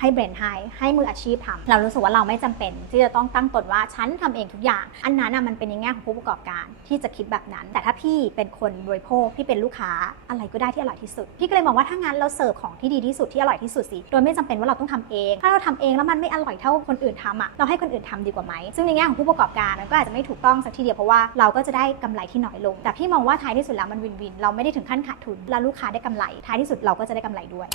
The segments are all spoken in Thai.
ให้เบรนให้ให้มืออาชีพทำเรารู้สึกว่าเราไม่จำเป็น ที่จะต้องตั้งตนว่าฉันทำเองทุกอย่าง อันนั้นน่ะมันเป็นในแง่ของผู้ประกอบการที่จะคิดแบบนั้น แต่ถ้าพี่เป็นคนบริโภคพี่เป็นลูกค้าอะไรก็ได้ที่อร่อยที่สุด พี่ก็เลยมองว่าถ้างั้นเราเสิร์ฟของที่ดีที่สุดที่อร่อยที่สุดสิโดยไม่จำเป็นว่าเราต้องทำเอง ถ้าเราทำเองแล้วมันไม่อร่อยเท่าคนอื่นทำอะเราให้คนอื่นทำดีกว่าไหมซึ่งในแง่ของผู้ประกอบการมันก็อาจจะไม่ถูกต้องสักทีเดียวเพราะว่าเราก็จะได้กำไรที่น้อยลง แต่พี่มองว่าท้ายที่สุดแล้วมันวินวิน เราไม่ได้ถึงขั้นขาดทุนแล้วลูกค้าได้กำไรท้ายที่สุดเราก็จะได้กำไรด้วย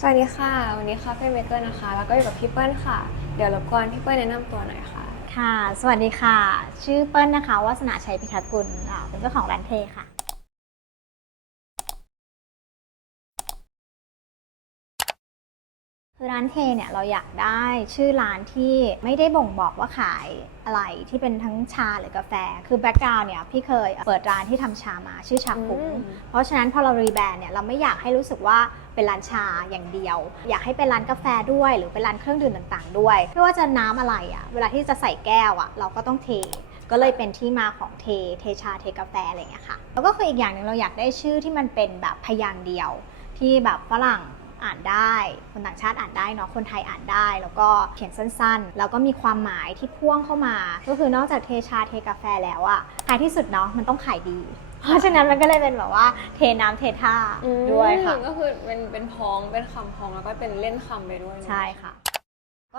สวัสดีค่ะ วันนี้คาเฟ่เมเกอร์นะคะ แล้วก็อยู่กับพี่เปิ้ลค่ะ เดี๋ยวรบกวนพี่เปิ้ลแนะนำตัวหน่อยค่ะ ค่ะ สวัสดีค่ะ ชื่อเปิ้ลนะคะ วัสนาชัยพิทักษ์กุลอ่าเป็นเจ้าของร้านเทค่ะ คือร้านเทเนี่ยเราอยากได้ชื่อร้านที่ไม่ได้บ่งบอกว่าขายอะไรที่เป็นทั้งชาหรือกาแฟ คือแบ็กกราวน์เนี่ยพี่เคยเปิดร้านที่ทำชามาชื่อชาฟุ้งอืมเพราะฉะนั้นพอเรารีแบรนด์เนี่ยเราไม่อยากให้รู้สึกว่าเป็นร้านชาอย่างเดียว อยากให้เป็นร้านกาแฟด้วย หรือเป็นร้านเครื่องดื่มต่างๆ ด้วยไม่ว่าจะน้ำอะไรอะ่ะเวลาที่จะใส่แก้วอะ่ะเราก็ต้องเทก็เลยเป็นที่มาของเท เทชา เทกาแฟอะไรอย่างเงี้ยค่ะ แล้วก็คืออีกอย่างหนึ่งเราอยากได้ชื่อที่มันเป็นแบบพยางค์เดียว ที่แบบฝรั่ง อ่านได้ คนต่างชาติอ่านได้เนาะคนไทยอ่านได้ แล้วก็เขียนสั้นๆ แล้วก็มีความหมายที่พ่วงเข้ามา ก็คือนอกจากเทชาเทกาแฟแล้วอะท้ายที่สุดเนาะมันต้องขายดี เพราะฉะนั้นมันก็เลยเป็นแบบว่าเทน้ำเทท่าด้วยค่ะ ก็คือเป็นเป็นพ้องเป็นคำพ้องแล้วก็เป็นเล่นคำไปด้วยเนอะ ใช่ค่ะ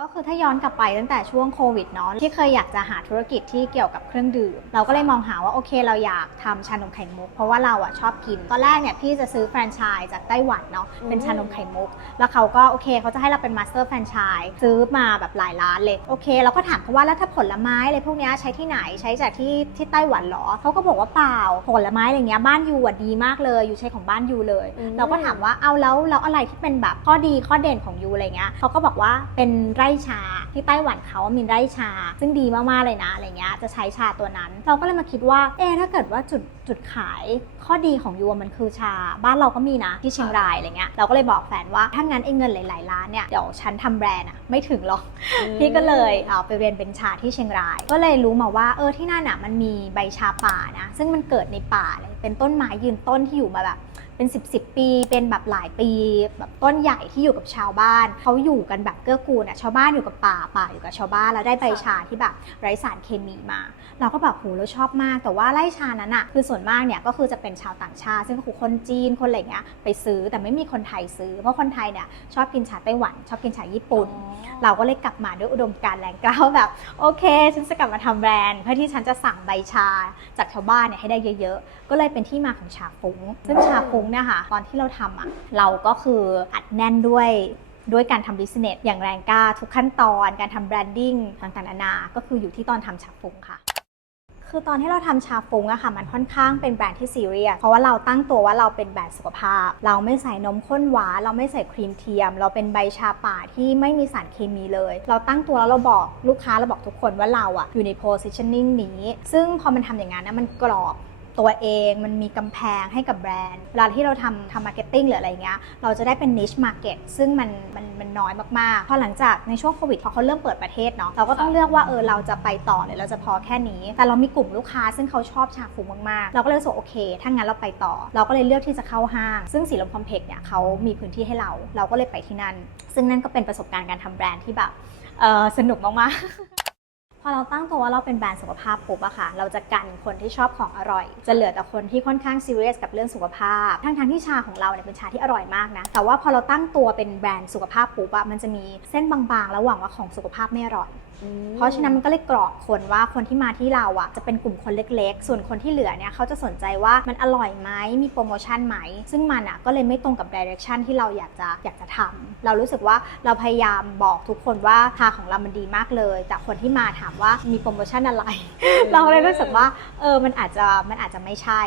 ก็คือถ้าย้อนกลับไปตั้งแต่ช่วงโควิดเนาะที่เคยอยากจะหาธุรกิจที่เกี่ยวกับเครื่องดื่ม เราก็เลยมองหาว่าโอเคเราอยากทำชานมไข่มุก เพราะว่าเราอะชอบกิน ตอนแรกเนี่ยพี่จะซื้อแฟรนไชส์จากไต้หวันเนาะเป็นชานมไข่มุก แล้วเขาก็โอเคเขาจะให้เราเป็นมาสเตอร์แฟรนไชส์ซื้อมาแบบหลายล้านเลยโอเคเราก็ถามเขาว่าแล้วถ้าผลไม้อะไรพวกเนี้ยใช้ที่ไหนใช้จากที่ที่ไต้หวันเหรอเขาก็บอกว่าเปล่าผลไม้อะไรเงี้ยบ้านยูอะดีมากเลยยูใช้ของบ้านยูเลยอืมเราก็ถามว่าเอาแล้วแล้วอะไรที่เป็นแบบข้อดีข้อเด่นของยูอะไรเงี้ยเขาก็บอกว่าเป็นไร่ชา ที่ไต้หวันเขามีไร่ชา ซึ่งดีมากๆเลยนะอะไรเงี้ยจะใช้ชาตัวนั้น เราก็เลยมาคิดว่าเอ๊ะถ้าเกิดว่าจุดจุดขายข้อดีของยูมันคือชา บ้านเราก็มีนะที่เชียงรายอะไรเงี้ยเราก็เลยบอกแฟนว่าถ้างั้นไอ้เงินหลายๆล้านเนี่ยเดี๋ยวฉันทำแบรนด์อะไม่ถึงหรอกพี่ก็เลยเอาไปเรียนเป็นชาที่เชียงราย ก็เลยรู้มาว่าเออที่นั่นอะมันมีใบชาป่านะซึ่งมันเกิดในป่าเลยเป็นต้นไม้ยืนต้นที่อยู่มาแบบ เป็น 10บสปี เป็นแบบหลายปีแบบต้นใหญ่ที่อยู่กับชาวบ้านเขาอยู่กันแบบเกื้อกูลอะชาวบ้านอยู่กับป่าป่าอยู่กับชาวบ้านแล้วได้ใบชาที่แบบไร้สารเคมีมา เราก็แบบโหเราชอบมาก แต่ว่าไร่ชานั้นอะคือส่วนมากเนี่ยก็คือจะเป็นชาวต่างชาติ ซึ่งก็คือคนจีนคนอะไรเงี้ยไปซื้อแต่ไม่มีคนไทยซื้อ เพราะคนไทยเนี่ยชอบกินชาไต้หวัน ชอบกินชาญี่ปุ่น เราก็เลยกลับมาด้วยอุดมการณ์แรงกล้าว่าแบบโอเค ฉันจะกลับมาทำแบรนด์เพื่อที่ฉันจะสั่งใบชาจากชาวบ้านเนี่ยให้ได้เยอะ ๆ ก็เลยเป็นที่มาของชาฟุ้งซึ่งชาฟุ้งเนี่ยค่ะ ตอนที่เราทำอะเราก็คืออัดแน่นด้วยด้วยการทำบิสเนสอย่างแรงกล้าทุกขั้นตอนการทำแบรนดิ้งต่างๆนานา ก็คืออยู่ที่ตอนทำชาฟงค่ะ คือตอนที่เราทำชาฟงอะค่ะมันค่อนข้างเป็นแบรนด์ที่ซีเรียสเพราะว่าเราตั้งตัวว่าเราเป็นแบรนด์สุขภาพ เราไม่ใส่นมข้นหวานเราไม่ใส่ครีมเทียม เราเป็นใบชาป่าที่ไม่มีสารเคมีเลย เราตั้งตัวแล้วเราบอกลูกค้าเราบอกทุกคนว่าเราอะอยู่ใน positioning นี้ ซึ่งพอมันทำอย่างนั้นนะมันกรอบ ตัวเองมันมีกำแพงให้กับแบรนด์ เวลาที่เราทำทำมาร์เก็ตติ้งหรืออะไรเงี้ยเราจะได้เป็น niche market ซึ่งมันมันมันน้อยมากๆพอหลังจากในช่วงโควิดพอเขาเริ่มเปิดประเทศเนาะเราก็ต้องเลือกว่าเออเราจะไปต่อหรือเราจะพอแค่นี้ แต่เรามีกลุ่มลูกค้าซึ่งเขาชอบชาฟูมากๆ เราก็เลยรู้สึกโอเคถ้างั้นเราไปต่อ เราก็เลยเลือกที่จะเข้าห้าง ซึ่งสีลมคอมเพล็กซ์เนี่ยเขามีพื้นที่ให้เรา เราก็เลยไปที่นั่น ซึ่งนั่นก็เป็นประสบการณ์การทำแบรนด์ที่แบบเออสนุกมากๆ พอเราตั้งตัวว่าเราเป็นแบรนด์สุขภาพปุ๊บอะค่ะ เราจะกันคนที่ชอบของอร่อย จะเหลือแต่คนที่ค่อนข้างซีเรียสกับเรื่องสุขภาพ ทั้งทที่ชาของเราเนี่ยเป็นชาที่อร่อยมากนะ แต่ว่าพอเราตั้งตัวเป็นแบรนด์สุขภาพปุ๊บอะมันจะมีเส้นบางๆ ระหว่างว่าของสุขภาพไม่อร่อย เพราะฉะนั้นมันก็เลยกรอบคนว่าคนที่มาที่เราอะจะเป็นกลุ่มคนเล็กๆ ส่วนคนที่เหลือเนี่ยเขาจะสนใจว่ามันอร่อยไหมมีโปรโมชั่นไหม ซึ่งมันอะก็เลยไม่ตรงกับดิเรกชันที่เราอยากจะอยากจะทำเรารู้สึกว่าเราพยายามบอกทุกคนว่าชาของเรามันดีมากเลย แต่คนที่มาถามว่ามีโปรโมชั่นอะไร เราเลยรู้สึกว่าเออมันอาจจะมันอาจจะไม่ใช่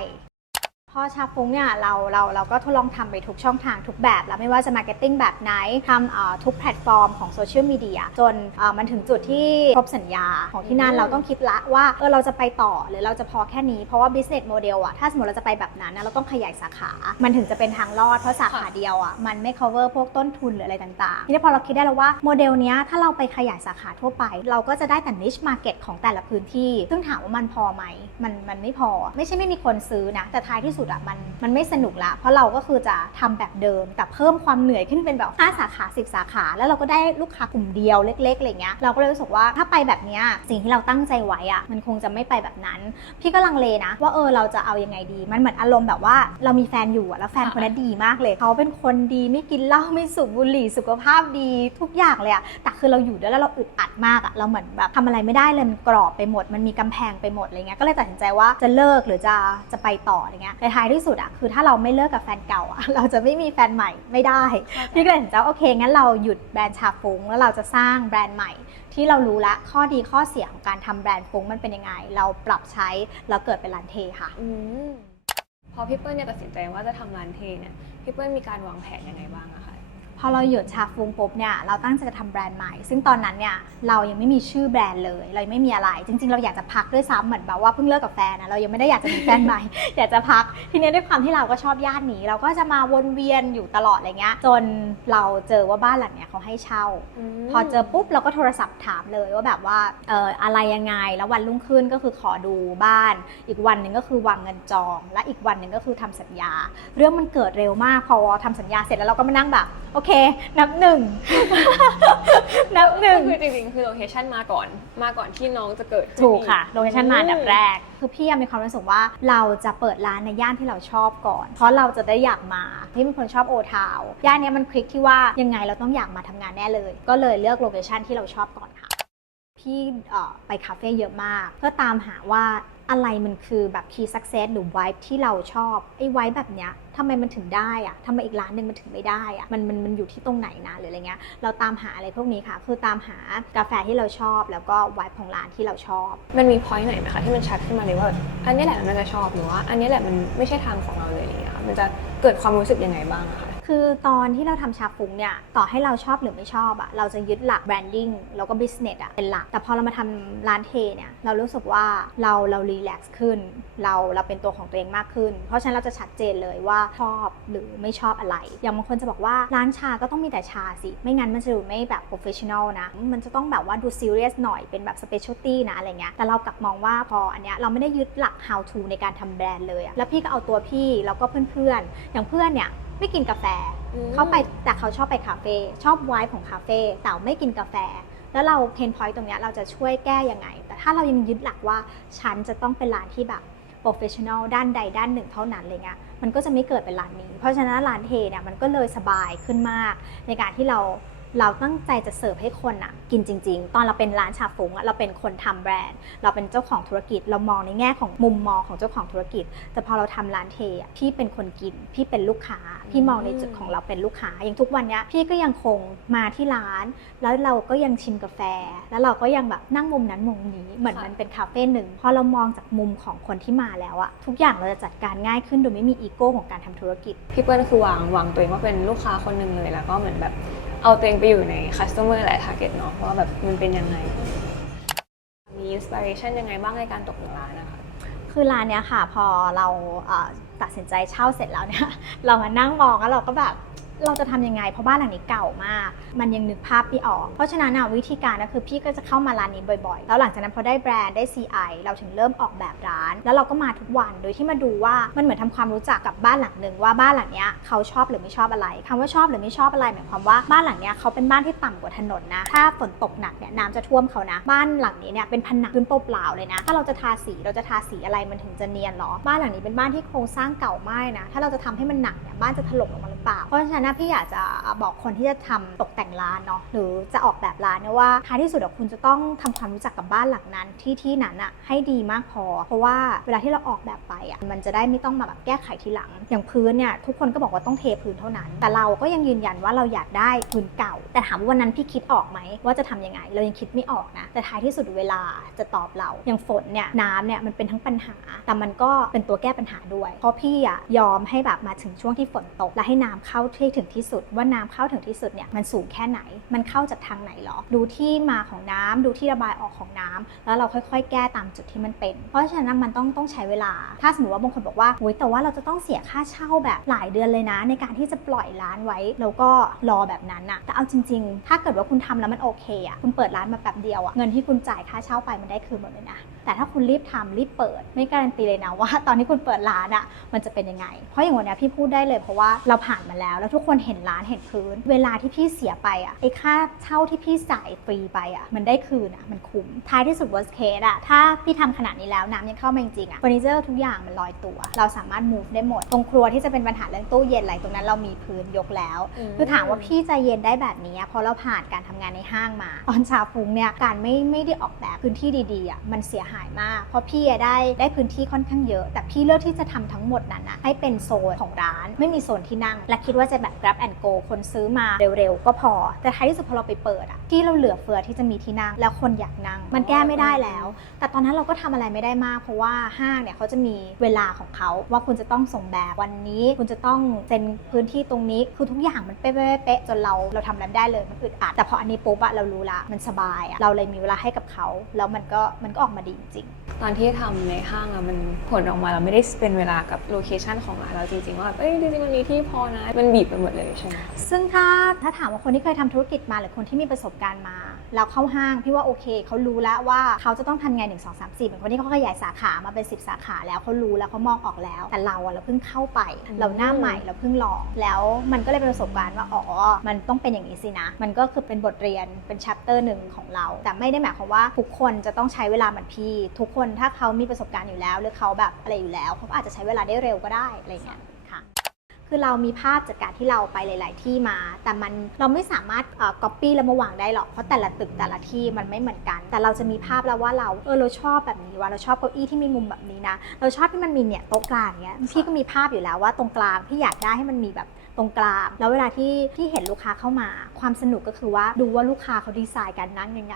พอชาฟุ้งเนี่ยเราเราเราก็ทดลองทำไปทุกช่องทางทุกแบบแล้วไม่ว่าจะมาร์เก็ตติ้งแบบไหนทำเอ่อทุกแพลตฟอร์มของโซเชียลมีเดียจนเอ่อมันถึงจุดที่ครบสัญญาของที่นั่อืนมเราต้องคิดละว่าเออเราจะไปต่อหรือเราจะพอแค่นี้เพราะว่า business model อะถ้าสมมติเราจะไปแบบนั้นนะเราต้องขยายสาขา มันถึงจะเป็นทางรอดเพราะสาขาเดียวอะมันไม่ cover พวกต้นทุนหรืออะไรต่างๆ ทีนี้พอเราคิดได้แล้วว่าโมเดลเนี้ยถ้าเราไปขยายสาขาทั่วไป เราก็จะได้แต่ niche market ของแต่ละพื้นที่ ซึ่งถามว่ามันพอไหมมันมันไม่พอ ไม่ใช่ไม่มีคนซื้อนะแต่ท้ายที่สุดสุดอะมันมันไม่สนุกละ เพราะเราก็คือจะทำแบบเดิม แต่เพิ่มความเหนื่อยขึ้นเป็นแบบ5สาขา 10 สาขา แล้วเราก็ได้ลูกค้ากลุ่มเดียวเล็กๆอะไรเงี้ยเราก็เลยรู้สึกว่าถ้าไปแบบเนี้ยสิ่งที่เราตั้งใจไว้อะมันคงจะไม่ไปแบบนั้น พี่ก็ลังเลนะ ว่าเออเราจะเอายังไงดี มันเหมือนอารมณ์แบบว่าเรามีแฟนอยู่แล้วแฟนคนนั้นดีมากเลยเขาเป็นคนดีไม่กินเหล้าไม่สูบบุหรี่สุขภาพดีทุกอย่างเลยอะแต่คือเราอยู่ด้วยแล้วเราอึดอัดมากอะเราเหมือนแบบทำอะไรไม่ได้เลยมันกรอบไปหมด มันมีกำแพงไปหมดอะไรเงี้ยก็เลยตัดสินใจว่าจะเลิกหรือจะจะไปต่ออะไรเงี้ยท้ายที่สุดอะคือถ้าเราไม่เลิกกับแฟนเก่าอะเราจะไม่มีแฟนใหม่ไม่ได้ พี่ก็เลยตัดสินใจว่าโอเคงั้นเราหยุดแบรนด์ชาฟุ้งแล้วเราจะสร้างแบรนด์ใหม่ ที่เรารู้ละข้อดีข้อเสียของการทำแบรนด์ฟุ้งมันเป็นยังไง เราปรับใช้แล้วเกิดเป็นร้านเทค่ะอืมพอพี่เปิ้ลเนี่ยตัดสินใจว่าจะทำร้านเทเนี่ยพี่เปิ้ลมีการวางแผนยังไงบ้างอะคะพ อเราหยุดชาฟุ้งปุ๊บเนี่ยเราตั้งใจจะทำแบรนด์ใหม่ ซึ่งตอนนั้นเนี่ยเรายังไม่มีชื่อแบรนด์เลยเรายังไม่มีอะไร จริง ๆ เราอยากจะพักด้วยซ้ำเหมือนแบบว่าเพิ่งเลิกกับแฟนนะเรายังไม่ได้อยากจะมีแฟนใหม่ อยากจะพักทีนี้ด้วยความที่เราก็ชอบย่านนี้ เราก็จะมาวนเวียนอยู่ตลอดอะไรเงี้ยจนเราเจอว่าบ้านหลังเนี้ยเขาให้เช่ามพอเจอปุ๊บเราก็โทรศัพท์ถามเลยว่าแบบว่าเอออะไรยังไงแล้ววันรุ่งขึ้นก็คือขอดูบ้าน อีกวันหนึ่งก็คือวางเงินจอง และอีกวันหนึ่งก็คือทำสัญญา เรื่องมันเกิดเร็วมากพอทำสัญญาเสร็จแล้วเราก็มานั่งแบบโอเคนับหนึ่ง นับหนึ่ง ก็คือจริงๆ คือโลเคชันมาก่อน มาก่อนที่น้องจะเกิดขึ้นถูกค่ะ โลเคชันมาอันดับอืแรก คือพี่อะมีความรู้สึกว่าเราจะเปิดร้านในย่านที่เราชอบก่อน เพราะเราจะได้อยากมาพี่เป็นคนชอบโอทาวย่านเนี้ยมันคลิกที่ว่ายังไงเราต้องอยากมาทำงานแน่เลย ก็เลยเลือกโลเคชันที่เราชอบก่อนค่ะ พี่เอ่อไปคาเฟ่เยอะมาก เพื่อตามหาว่าอะไรมันคือแบบ key success หรือ vibe ที่เราชอบ ไอ้ vibe แบบเนี้ย ทำไมมันถึงได้อะทำไมอีกร้านหนึ่งมันถึงไม่ได้อะมันมันมันอยู่ที่ตรงไหนนะหรืออะไรเงี้ย เราตามหาอะไรพวกนี้ค่ะ คือตามหากาแฟที่เราชอบ แล้วก็ไวน์ของร้านที่เราชอบ มันมีพอยต์ไหนไหมคะที่มันชัดขึ้นมาเลยว่า อันนี้แหละมันจะชอบหรือว่า อันนี้แหละมันไม่ใช่ทางของเราเลยอะไรเงี้ยค่ะมันจะเกิดความรู้สึกยังไงบ้างคะ คือตอนที่เราทำชาฟุ้งเนี่ยต่อให้เราชอบหรือไม่ชอบอะเราจะยึดหลักแบรนดิ้งแล้วก็ business อะเป็นหลัก แต่พอเรามาทำร้านเทเนี่ยเรารู้สึกว่าเราเรารีแลกซ์ขึ้น เราเราเป็นตัวของตัวเองมากขึ้น เพราะฉะนั้นเราจะชัดเจนเลยว่าชอบหรือไม่ชอบอะไร อย่างบางคนจะบอกว่าร้านชาก็ต้องมีแต่ชาสิ ไม่งั้นมันจะดูไม่แบบ professional นะ มันจะต้องแบบว่าดู serious หน่อยเป็นแบบ specialty นะอะไรเงี้ยแต่เรากลับมองว่าพออันเนี้ยเราไม่ได้ยึดหลัก how to ในการทำแบรนด์เลยอะแล้วพี่ก็เอาตัวพี่แล้วก็เพื่อนๆอย่างเพื่อนเนี่ย ไม่กินกาแฟเขาไปแต่เขาชอบไปคาเฟ่ชอบไวฟ์ของคาเฟ่แต่ไม่กินกาแฟ แล้วเราเพนพอยต์ตรงเนี้ยเราจะช่วยแก้ยังไง แต่ถ้าเรายังยึดหลักว่าฉันจะต้องเป็นร้านที่แบบโปรเฟชชั่นอลด้านใดด้านหนึ่งเท่านั้นอะไรเงี้ยมันก็จะไม่เกิดเป็นร้านนี้ เพราะฉะนั้นร้านเทเนี่ยมันก็เลยสบายขึ้นมาก ในการที่เรา เราตั้งใจจะเสิร์ฟให้คนอะกินจริง ๆ ตอนเราเป็นร้านชาฟุงอะเราเป็นคนทำแบรนด์ เราเป็นเจ้าของธุรกิจ เรามองในแง่ของมุมมองของเจ้าของธุรกิจ แต่พอเราทำร้านเทอะพี่เป็นคนกิน พี่เป็นลูกค้า พี่มองในจุดของเราเป็นลูกค้า อย่างทุกวันเนี้ยพี่ก็ยังคงมาที่ร้าน แล้วเราก็ยังชิมกาแฟ แล้วเราก็ยังแบบนั่งมุมนั้นมุมนี้ เหมือนมันเป็นคาเฟ่หนึ่ง พอเรามองจากมุมของคนที่มาแล้วอะทุกอย่างเราจะจัดการง่ายขึ้นโดยไม่มีอีโก้ของการทำธุรกิจ พี่เปิ้ลคือวางวางตัวเองว่าเป็นลูกค้าคนหนึ่งเลย แล้วก็เหมือนแบบเอาตัวเองไปอยู่ใน customer และ target เนาะว่าแบบมันเป็นยังไง มี inspiration ยังไงบ้างในการตกแต่งร้านนะคะ คือร้านเนี้ยค่ะ พอเราเอ่อตัดสินใจเช่าเสร็จแล้วเนี่ย เรามานั่งมองแล้วเราก็แบบ เราจะทำยังไง เพราะบ้านหลังนี้เก่ามาก มันยังนึกภาพไม่ออก เพราะฉะนั้นอะวิธีการก็คือพี่ก็จะเข้ามาร้านนี้บ่อยๆ แล้วหลังจากนั้นพอได้แบรนด์ได้ CI เราถึงเริ่มออกแบบร้าน แล้วเราก็มาทุกวันโดยที่มาดูว่ามันเหมือนทำความรู้จักกับบ้านหลังหนึ่งว่าบ้านหลังเนี้ยเขาชอบหรือไม่ชอบอะไรคำว่าชอบหรือไม่ชอบอะไรหมายความว่าบ้านหลังเนี้ยเขาเป็นบ้านที่ต่ำกว่าถนนนะ ถ้าฝนตกหนักเนี่ยน้ำจะท่วมเขานะ บ้านหลังนี้เนี่ยเป็นผนังพื้นเปล่าๆเลยนะ ถ้าเราจะทาสีเราจะทาสีอะไรมันถึงจะเนียนหรอ บ้านหลังนี้เป็นบ้านที่โครงสร้างเก่ามากนะ ถ้าเราจะทำให้มันหนักเนี่ยบ้านจะถล่มลงมาหรือเปล่า เพราะฉะนั้นนะพี่อยากจะบอกคนที่จะทำตกแต่งร้านเนาะหรือจะออกแบบร้านเนี่ยว่าท้ายที่สุดคุณจะต้องทำความรู้จักกับบ้านหลังนั้นที่ที่นั้นอะให้ดีมากพอ เพราะว่าเวลาที่เราออกแบบไปอะมันจะได้ไม่ต้องมาแบบแก้ไขทีหลัง อย่างพื้นเนี่ยทุกคนก็บอกว่าต้องเทพื้นเท่านั้น แต่เราก็ยังยืนยันว่าเราอยากได้พื้นเก่า แต่ถามวันนั้นพี่คิดออกไหมว่าจะทำยังไง เรายังคิดไม่ออกนะแต่ท้ายที่สุดเวลาจะตอบเรา อย่างฝนเนี่ยน้ำเนี่ยมันเป็นทั้งปัญหา แต่มันก็เป็นตัวแก้ปัญหาด้วย เพราะพี่อะยอมให้แบบมาถึงช่วงที่ฝนตกและให้น้ำเข้าที่ถึงที่สุด ว่าน้ำเข้าถึงที่สุดเนี่ยมันสูงแค่ไหน มันเข้าจากทางไหนหรอ ดูที่มาของน้ำดูที่ระบายออกของน้ำแล้วเราค่อยๆ แก้ตามจุดที่มันเป็น เพราะฉะนั้นมันต้องต้องใช้เวลา ถ้าสมมติว่าบางคนบอกว่าโอ้ยแต่ว่าเราจะต้องเสียค่าเช่าแบบหลายเดือนเลยนะ ในการที่จะปล่อยร้านไว้แล้วก็รอแบบนั้นอะแต่เอาจริง ๆ ถ้าเกิดว่าคุณทำแล้วมันโอเคอะคุณเปิดร้านมาแป๊บเดียวอะเงินที่คุณจ่ายค่าเช่าไปมันได้คืนหมดเลยนะแต่ถ้าคุณรีบทำรีบเปิด ไม่การันตีเลยนะว่า ตอนที่คุณเปิดร้านอะมันจะเป็นยังไง เพราะอย่างวันนี้พี่พูดได้เลยเพราะว่าเราผ่านมาแล้วแล้วทุกคนเห็นร้านเห็นพื้น เวลาที่พี่เสียไปอะไอ้ค่าเช่าที่พี่จ่ายฟรีไปอะมันได้คืนอะมันคุ้มท้ายที่สุด worst case อะถ้าพี่ทำขนาดนี้แล้วน้ำยังเข้ามาจริงๆอะเฟอร์นิเจอร์ทุกอย่างมันลอยตัว เราสามารถ move ได้หมดตรงครัวที่จะเป็นปัญหาเรื่องตู้เย็นอะไรตรงนั้นเรามีพื้นยกแล้ว คือถามว่าพี่ใจเย็นได้แบบนี้อะเพราะเราผ่านการทำงานในห้างมา ตอนชาฟุ้งเนี่ยการไม่ไม่ได้ออกแบบพื้นที่ดีๆอะมันเสียหายมาก เพราะพี่อะได้ได้พื้นที่ค่อนข้างเยอะ แต่พี่เลือกที่จะทำทั้งหมดนั้นอะให้เป็นโซนของร้าน ไม่มีโซนที่นั่ง และคิดว่าจะแบบ grab and go คนซื้อมาเร็วๆ ก็พอ แต่ท้ายที่สุดพอเราไปเปิดอะที่เราเหลือเฟือที่จะมีที่นั่ง แล้วคนอยากนั่ง มันแก้ไม่ได้แล้ว แต่ตอนนั้นเราก็ทำอะไรไม่ได้มาก เพราะว่าห้างเนี่ยเขาจะมีเวลาของเขาว่าคุณจะต้องส่งแบบวันนี้คุณจะต้องเซ็นพื้นที่ตรงนี้คือทุกอย่างมันเป๊ะๆจนเราเราทำอะไรไม่ได้เลยมันอึดอัดแต่พออันนี้ปุ๊บอะเรารู้ละมันสบายอะเราเลยมีเวลาให้กับเขา แล้วมันก็มันก็ออกมาดีจริงตอนที่ทำในห้างอะมันผลออกมาเราไม่ได้เป็นเวลากับโลเคชันของร้านเราจริงๆว่าเอ้ยจริงๆมันมีที่พอนะมันบีบหมดเลยใช่ไหมซึ่งถ้าถ้าถามว่าคนที่เคยทำธุรกิจมาหรือคนที่มีประสบการณ์มาแล้วเข้าห้างพี่ว่าโอเคเขารู้แล้วว่าเขาจะต้องทำไงหนึ่งสองสามสี่เหมือนคนที่เขาขยายสาขามาเป็น 10 สาขาแล้วเขารู้แล้วเขามองออกแล้ว แต่เราอะเราเพิ่งเข้าไปอืมเราหน้าใหม่เราเพิ่งลอง แล้วมันก็เลยเป็นประสบการณ์ว่าอ๋อมันต้องเป็นอย่างนี้สินะ มันก็คือเป็นบทเรียนเป็นชัปเตอร์หนึ่งของเรา แต่ไม่ได้หมายความว่าทุกคนจะต้องใช้เวลาเหมือนพี่ ทุกคนถ้าเขามีประสบการณ์อยู่แล้ว หรือเขาแบบอะไรอยู่แล้วเขาก็อาจจะใช้เวลาได้เร็วก็ได้อะไรอย่างเงี้ย คือเรามีภาพจากการที่เราไปหลาย ๆ ที่มา แต่มันเราไม่สามารถก๊อปปี้แล้วมาวางได้หรอก เพราะแต่ละตึกแต่ละที่มันไม่เหมือนกัน แต่เราจะมีภาพแล้วว่าเราเออเราชอบแบบนี้ว่าเราชอบเก้าอี้ที่มีมุมแบบนี้นะ เราชอบที่มันมีเนี่ยโต๊ะกลางเนี้ยพี่ก็มีภาพอยู่แล้วว่าตรงกลางพี่อยากได้ให้มันมีแบบ ตรงกลาง แล้วเวลาที่ที่เห็นลูกค้าเข้ามา ความสนุกก็คือว่าดูว่าลูกค้าเขาดีไซน์การนั่งยังไง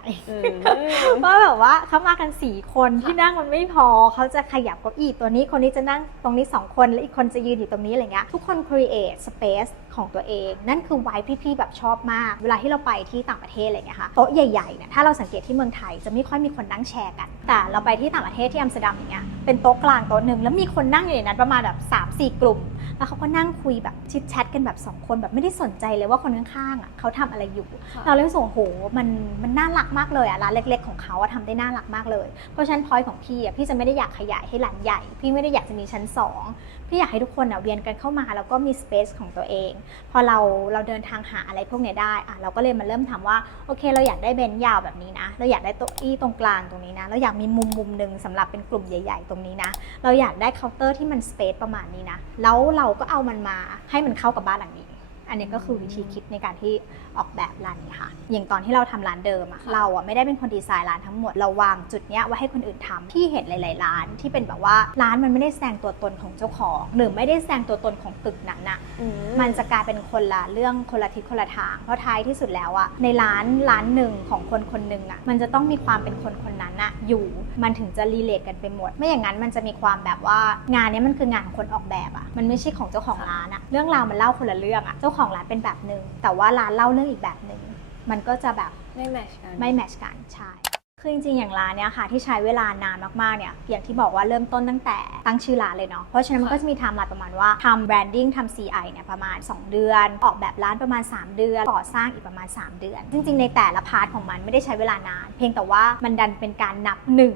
ว่าแบบว่าเขามากันสี่คนที่นั่งมันไม่พอเขาจะขยับเก้าอี้ตัวนี้คนนี้จะนั่งตรงนี้สองคน แล้วอีกคนจะยืนอยู่ตรงนี้อะไรเงี้ยทุกคน create space ของตัวเอง นั่นคือไว้พี่ๆแบบชอบมาก เวลาที่เราไปที่ต่างประเทศอะไรเงี้ยค่ะโต๊ะใหญ่ๆเนี่ยถ้าเราสังเกตที่เมืองไทยจะไม่ค่อยมีคนนั่งแชร์กัน แต่เราไปที่ต่างประเทศที่อัมสเตอร์ดัมอย่างเงี้ยเป็นโต๊ะกลางโต๊ะหนึ่งแล้วมีคนนั่งอยู่ในนั้นประมาณแบบ3 4 กลุ่ม แล้วเขาก็นั่งคุยแบบชิดแชทกันแบบสองคนแบบไม่ได้สนใจเลยว่าคนข้างๆอะเขาทำอะไรอยู่ค่ะเราเลยรู้สึกว่าโหมันมันน่ารักมากเลยอะร้านเล็ก ๆ ของเขาอะทำได้น่ารักมากเลย เพราะฉะนั้นพอยของพี่อะพี่จะไม่ได้อยากขยายให้ร้านใหญ่ พี่ไม่ได้อยากจะมีชั้น2พี่อยากให้ทุกคนอะเวียนกันเข้ามาแล้วก็มีสเปซของตัวเอง พอเราเราเดินทางหาอะไรพวกเนี้ยได้อะเราก็เลยมาเริ่มทำว่าโอเค เราอยากได้เบนซ์ยาวแบบนี้นะ เราอยากได้โต๊ะอี้ตรงกลางตรงนี้นะ เราอยากมีมุมมุมหนึ่งสำหรับเป็นกลุ่มใหญ่ ๆ ตรงนี้นะ เราอยากได้เคาน์เตอร์ที่มันสเปซประมาณนี้นะแล้วเราก็เอามันมาให้มันเข้ากับบ้านหลังนี้ อันนี้ก็คือวิธีคิดในการที่ ออกแบบร้านนี้ค่ะ อย่างตอนที่เราทำร้านเดิมอะค่ะเราอะไม่ได้เป็นคนดีไซน์ร้านทั้งหมด เราวางจุดเนี้ยไว้ให้คนอื่นทำที่เห็นหลาย ๆ ร้านที่เป็นแบบว่าร้านมันไม่ได้แสดงตัวตนของเจ้าของ หรือไม่ได้แสดงตัวตนของตึกนั้นอะอืมันจะกลายเป็นคนละเรื่องคนละทิศคนละทาง เพราะท้ายที่สุดแล้วอะในร้านร้านหนึ่งของคนคนหนึ่งอะมันจะต้องมีความเป็นคนคนนั้นอะอยู่ มันถึงจะรีเลทกันไปหมด ไม่อย่างนั้นมันจะมีความแบบว่างานเนี้ยมันคืองานของคนออกแบบอะมันไม่ใช่ของเจ้าของร้านอะเรื่องราวมันเล่าคนละเรื่องอะเจ้าของร้านเป็นแบบหนึ่งแต่ว่าร้านเล่าเรื่องอีกแบบหนึ่งมันก็จะแบบไม่แมทชกันไม่แมทชกันใช่คือจริงๆอย่างร้านเนี้ยค่ะที่ใช้เวลานานมากๆเนี่ยอย่างที่บอกว่าเริ่มต้นตั้งแต่ตั้งชื่อร้านเลยเนาะเพราะฉะนั้นมันก็จะมีไทม์ไลน์ประมาณว่าทำแบรนดิ้งทำ CI เนี่ยประมาณ 2 เดือน ออกแบบร้านประมาณ 3 เดือนก่อสร้างอีกประมาณ 3 เดือน จริง ๆ ในแต่ละพาร์ทของมันไม่ได้ใช้เวลานาน เพียงแต่ว่ามันดันเป็นการนับหนึ่ง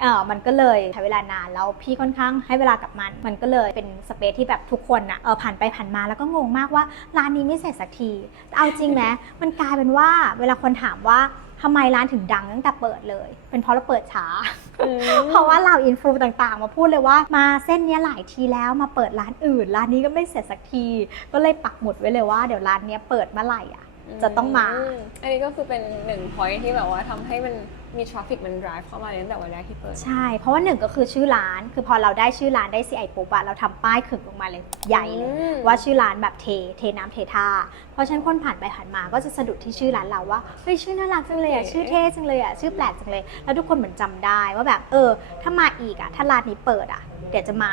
เออมันก็เลยใช้เวลานานแล้วพี่ค่อนข้างให้เวลากับมัน มันก็เลยเป็นสเปซที่แบบทุกคนอะเออผ่านไปผ่านมาแล้วก็งงมากว่าร้านนี้ไม่เสร็จสักทีแต่เอาจริงไหมมันกลายเป็นว่าเวลาคนถามว่าทำไมร้านถึงดังตั้งแต่เปิดเลย เป็นเพราะเราเปิดช้าอืมเพราะว่าเราอินฟลูต่างๆ มาพูดเลยว่ามาเส้นเนี้ยหลายทีแล้วมาเปิดร้านอื่น ร้านนี้ก็ไม่เสร็จสักที ก็เลยปักหมุดไว้เลยว่าเดี๋ยวร้านเนี้ยเปิดเมื่อไหร่อะ จะต้องมา อันนี้ก็คือเป็นหนึ่ง point ที่แบบว่าทำให้มันมี traffic มัน drive เข้ามาเลยตั้งแต่วันแรกที่เปิด ใช่ เพราะว่าหนึ่งก็คือชื่อร้าน คือพอเราได้ชื่อร้านได้ CI ปุ๊บอะเราทำป้ายขึงลงมาเลยใหญ่เลย อืม ว่าชื่อร้านแบบเท เทน้ำเทท่า เพราะฉะนันคนผ่านไปผ่านมาก็จะสะดุดที่ชื่อร้านเราว่าเฮ้ยชื่อน่ารักจังเลยอะเก๋ชื่อเท่จังเลยอะชื่อแปลกจังเลย แล้วทุกคนเหมือนจำได้ว่าแบบเออ ถ้ามาอีกอะถ้าร้านนี้เปิดอะเดี๋ยวจะมา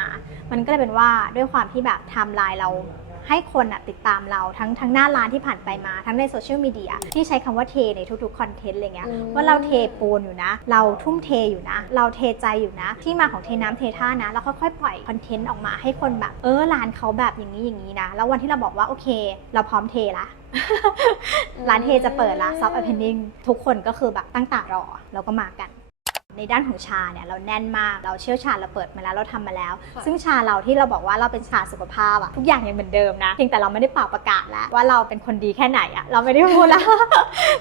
มันก็เลยเป็นว่าด้วยความที่แบบไทม์ไลน์เรา ให้คนอะติดตามเราทั้งทั้งหน้าร้านที่ผ่านไปมาทั้งในโซเชียลมีเดียที่ใช้คำว่าเทในทุกๆคอนเทนต์อะไรเงี้ยอืมว่าเราเทปูนอยู่นะ เราทุ่มเทอยู่นะ เราเทใจอยู่นะ ที่มาของเทน้ำเทท่านะแล้วค่อยๆปล่อยคอนเทนต์ออกมาให้คนแบบเออร้านเขาแบบอย่างนี้อย่างนี้นะ แล้ววันที่เราบอกว่าโอเค เราพร้อมเทละร้านเทจะเปิดละซอฟต์ o p เพนนิ่งทุกคนก็คือแบบตั้งตารอแล้วก็มากัน ในด้านของชาเนี่ยเราแน่นมากเราเชี่ยวชาญเราเปิดมาแล้วเราทำมาแล้วค่ะซึ่งชาเราที่เราบอกว่าเราเป็นชาสุขภาพอะทุกอย่างยังเหมือนเดิมนะเพียงแต่เราไม่ได้เป่าประกาศแล้วว่าเราเป็นคนดีแค่ไหนอะเราไม่ได้พูดแล้ว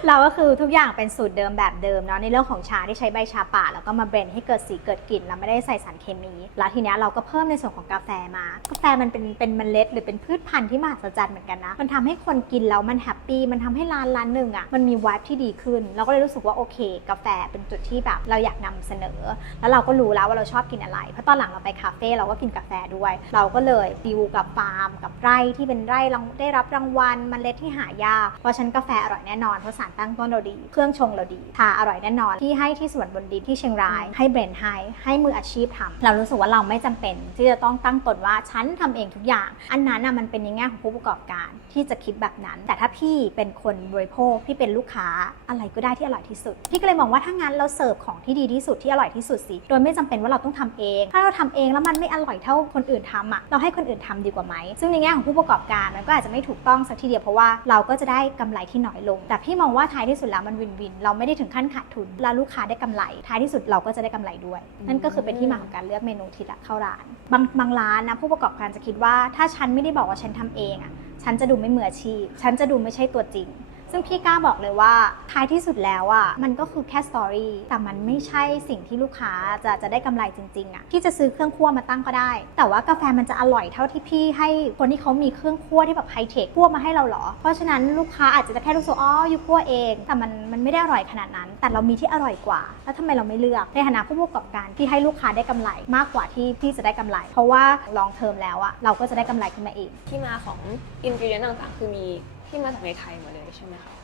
เราก็คือทุกอย่างเป็นสูตรเดิมแบบเดิมเนาะในเรื่องของชาที่ใช้ใบชาป่าแล้วก็มาเบรนให้เกิดสีเกิดกลิ่นเราไม่ได้ใส่สารเคมี แล้วทีเนี้ยเราก็เพิ่มในส่วนของกาแฟมา กาแฟมันเป็นเป็นเมล็ด หรือเป็นพืชพันธุ์ที่มหัศจรรย์เหมือนกันนะมันทำให้คนกินแล้วมันแฮปปี้มันทำให้ร้านร้านหนึ่งอะมันมีวายที่ดีขึ้น เราก็เลยรู้สึกว่าโอเค กาแฟเป็นจุดที่แบบเราอยากนำเสนอ แล้วเราก็รู้แล้วว่าเราชอบกินอะไร เพราะตอนหลังเราไปคาเฟ่เราก็กินกาแฟด้วย เราก็เลยดีลกับฟาร์ม กับไร่ที่เป็นไร่ได้รับรางวัลมเมล็ดที่หายาก เพราะฉะนันกาแฟอร่อยแน่นอน เพราะสารตั้งต้นเราดี เครื่องชงเราดีชาอร่อยแน่นอนที่ให้ที่สวนบนดินที่เชียงราย ให้เบรนด์ให้ให้มืออาชีพทำเรารู้สึกว่าเราไม่จำเป็น ที่จะต้องตั้งตนว่าฉันทำเองทุกอย่าง อันนั้นนะมันเป็นในแง่ของผู้ประกอบการที่จะคิดแบบนั้น แต่ถ้าพี่เป็นคนบริโภคพี่เป็นลูกค้าอะไรก็ได้ที่อร่อยที่สุดพี่ก็เลยมองว่าถ้างั้นเราเสิร์ฟของที่ดีที่สุดที่อร่อยที่สุดสิ โดยไม่จำเป็นว่าเราต้องทำเอง ถ้าเราทำเองแล้วมันไม่อร่อยเท่าคนอื่นทำอะเราให้คนอื่นทำดีกว่าไหม ซึ่งในแง่ของผู้ประกอบการมันก็อาจจะไม่ถูกต้องสักทีเดียวเพราะว่าเราก็จะได้กำไรที่น้อยลง แต่พี่มองว่าท้ายที่สุดแล้วมันวินวิน เราไม่ได้ถึงขั้นขาดทุน แล้วลูกค้าได้กำไร ท้ายที่สุดเราก็จะได้กำไรด้วย นั่นก็คือเป็นที่มาของการเลือกเมนูทีละเข้าร้าน บางบางร้านนะผู้ประกอบการจะคิดว่า ถ้าฉันไม่ได้บอกว่าฉันทำเองอะฉันจะดูไม่มืออาชีพ ฉันจะดูไม่ใช่ตัวจริง ซึ่งพี่กล้าบอกเลยว่าท้ายที่สุดแล้วอะมันก็คือแค่สตอรี่แต่มันไม่ใช่สิ่งที่ลูกค้าจะจะได้กำไรจริงๆอะพี่จะซื้อเครื่องคั่วมาตั้งก็ได้ แต่ว่ากาแฟมันจะอร่อยเท่าที่พี่ให้คนที่เขามีเครื่องคั่วที่แบบไฮเทคคั่วมาให้เราเหรอ เพราะฉะนั้นลูกค้าอาจจะแค่รู้สึกอ๋ออยู่คั่วเอง แต่มันมันไม่ได้อร่อยขนาดนั้น แต่เรามีที่อร่อยกว่า แล้วทำไมเราไม่เลือกในฐานะผู้ประกอบการที่ให้ลูกค้าได้กำไรมากกว่าที่พี่จะได้กำไร เพราะว่าลองเทอมแล้วอะเราก็จะได้กำไรขึ้นมาเองที่มาของอินกิเดียนต่างๆ คือมี ที่มาจากในไทยหมดเลยใช่ไหมคะ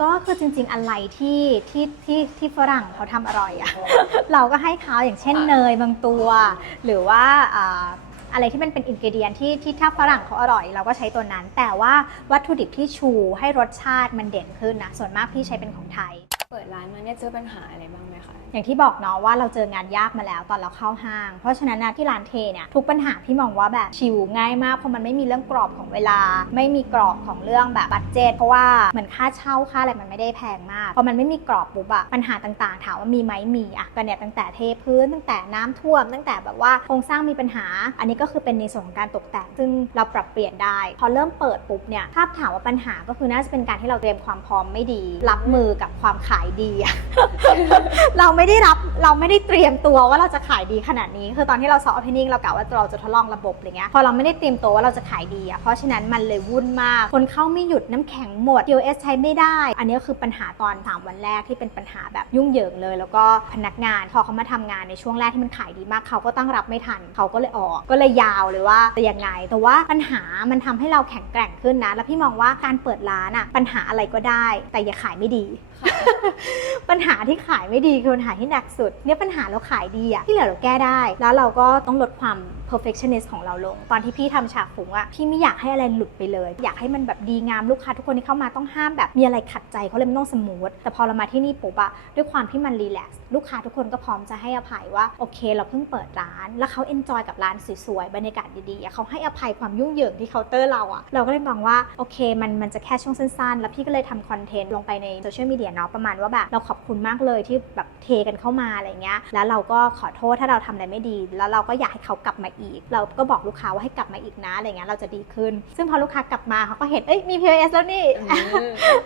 ก็คือจริงๆอะไรที่ที่ที่ที่ฝรั่งเขาทำอร่อยอะ เราก็ให้เขาอย่างเช่นเนยบางตัว หรือว่าอ่าอะไรที่มันเป็นอินกิเดียนที่ที่ถ้าฝรั่งเขาอร่อย เราก็ใช้ตัวนั้น แต่ว่าวัตถุดิบที่ชูให้รสชาติมันเด่นขึ้นนะส่วนมากพี่ใช้เป็นของไทย เปิดร้านมาเนี่ยเจอปัญหาอะไรบ้างไหมคะอย่างที่บอกเนาะว่าเราเจองานยากมาแล้วตอนเราเข้าห้าง เพราะฉะนั้นนะที่ร้านเทเนี่ยทุกปัญหาพี่มองว่าแบบชิลง่ายมากเพราะมันไม่มีเรื่องกรอบของเวลา ไม่มีกรอบของเรื่องแบบบัตเจตเพราะว่าเหมือนค่าเช่าค่าอะไรมันไม่ได้แพงมากพอมันไม่มีกรอบปุ๊บอะปัญหาต่างๆ ถามว่ามีไหมมีอะก็เนี่ยตั้งแต่เทพื้นตั้งแต่น้ำท่วม ตั้งแต่แบบว่าโครงสร้างมีปัญหา อันนี้ก็คือเป็นในส่วนของการตกแต่งซึ่งเราปรับเปลี่ยนได้ พอเริ่มเปิดปุ๊บเนี่ยถ้าถามว่าปัญหาก็คือน่าจะเป็นการที่เราเตรียมความพร้อมไม่ดี รับมือกับความขายดีเราไม่ได้รับเราไม่ได้เตรียมตัวว่าเราจะขายดีขนาดนี้ คือตอนที่เราสอบ opening เรากะว่าเราจะทดลองระบบอะไรเงี้ยพอเราไม่ได้เตรียมตัวว่าเราจะขายดีอะเพราะฉะนั้นมันเลยวุ่นมาก คนเข้าไม่หยุดน้ำแข็งหมด POS ใช้ไม่ได้ อันนี้ก็คือปัญหาตอน 3 วันแรกที่เป็นปัญหาแบบยุ่งเหยิงเลย แล้วก็พนักงานพอเขามาทำงานในช่วงแรกที่มันขายดีมากเขาก็ตั้งรับไม่ทันเขาก็เลยออก ก็เลยยาวเลยว่าจะยังไง แต่ว่าปัญหามันทำให้เราแข็งแกร่งขึ้นนะ แล้วพี่มองว่าการเปิดร้านอะปัญหาอะไรก็ได้ แต่อย่าขายไม่ดี ปัญหาที่ขายไม่ดีคือปัญหาที่หนักสุด เนี่ยปัญหาเราขายดีอะที่เหลือเราแก้ได้ แล้วเราก็ต้องลดความ perfectionist ของเราลง ตอนที่พี่ทำฉากฝูงอะพี่ไม่อยากให้อะไรหลุดไปเลย อยากให้มันแบบดีงามลูกค้าทุกคนที่เข้ามาต้องห้ามแบบมีอะไรขัดใจเขาเลยมันต้องสมูทแต่พอเรามาที่นี่ปุ๊บอะด้วยความที่มันรีแลกซ์ลูกค้าทุกคนก็พร้อมจะให้อภัยว่าโอเค เราเพิ่งเปิดร้าน แล้วเขาเอนจอยกับร้านสวยๆบรรยากาศดีๆเขาให้อภัยความยุ่งเหยิงที่เคาน์เตอร์เราอะเราก็เลยมองว่าโอเคมันมันจะแค่ช่วงสั้นๆ แล้วพี่ก็เลยทำคอนเทนต์ลงไปในโซเชียลมีเดียเนาะประมาณว่าแบบเราขอบคุณมากเลยที่แบบเทกันเข้ามาอะไรเงี้ยแล้วเราก็ขอโทษถ้าเราทำอะไรไม่ดี แล้วเราก็อยากให้เขากลับมาอีก เราก็บอกลูกค้าว่าให้กลับมาอีกนะอะไรเงี้ยเราจะดีขึ้น ซึ่งพอลูกค้ากลับมาเขาก็เห็นเอ้ยมี POS แล้วนี่